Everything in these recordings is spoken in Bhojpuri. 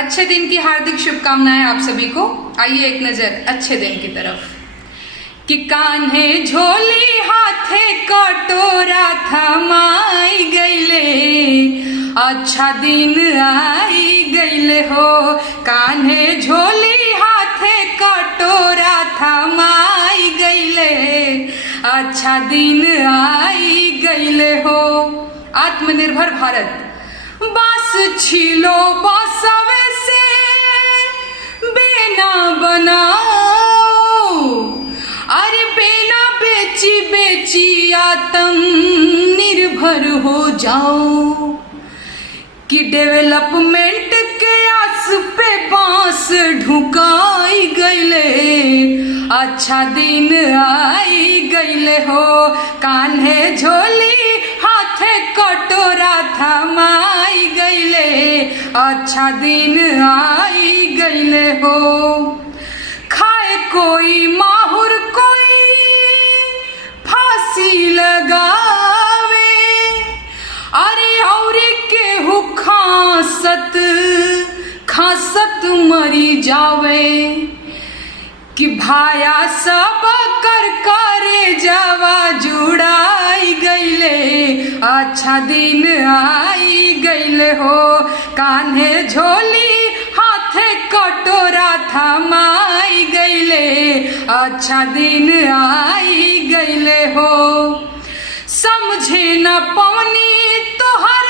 अच्छे दिन की हार्दिक शुभकामनाएं आप सभी को। आइए एक नजर अच्छे दिन की तरफ। कि कान्हे झोली हाथे कटोरा थमाई गईले, अच्छा दिन आई गईले हो। कान्हे झोली हाथे कटोरा थमाई गईले, अच्छा दिन आई गईले हो। आत्मनिर्भर भारत। बास छिलो बासवे से बेना बनाओ, अरे बेना बेची बेची आत्म निर्भर हो जाओ। कि डेवलपमेंट के आस पे बांस ढुकाई गईले, अच्छा दिन आई गईले हो। कान्हे झोली हाथे कटोरा थमाई गईले, अच्छा दिन आई गईले हो। खाए कोई माहुर कोई फांसी लगावे, अरे और केहू खांसत खांसत मरी जावे। कि भाया सब कर करे जावा जुड़ाई गईले, अच्छा दिन आई गईले हो। कान्हे झोली हाथे कटोरा थमाई गईले, अच्छा दिन आई गईले हो। समझे न पवनी तोहर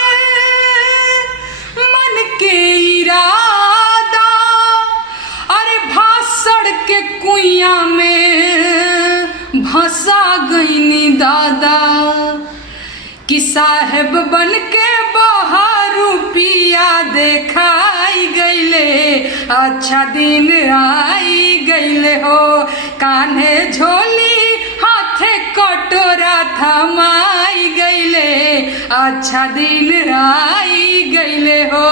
मन के इरादा, अरे भाषण के कुइया में भसा गईनी दादा। कि साहेब बन के बाहर रुपिया देखाई गईले, अच्छा दिन आई गईले हो। कान्हे झोली हाथे कटोरा थमाई गईले, अच्छा दिन आई गईले हो।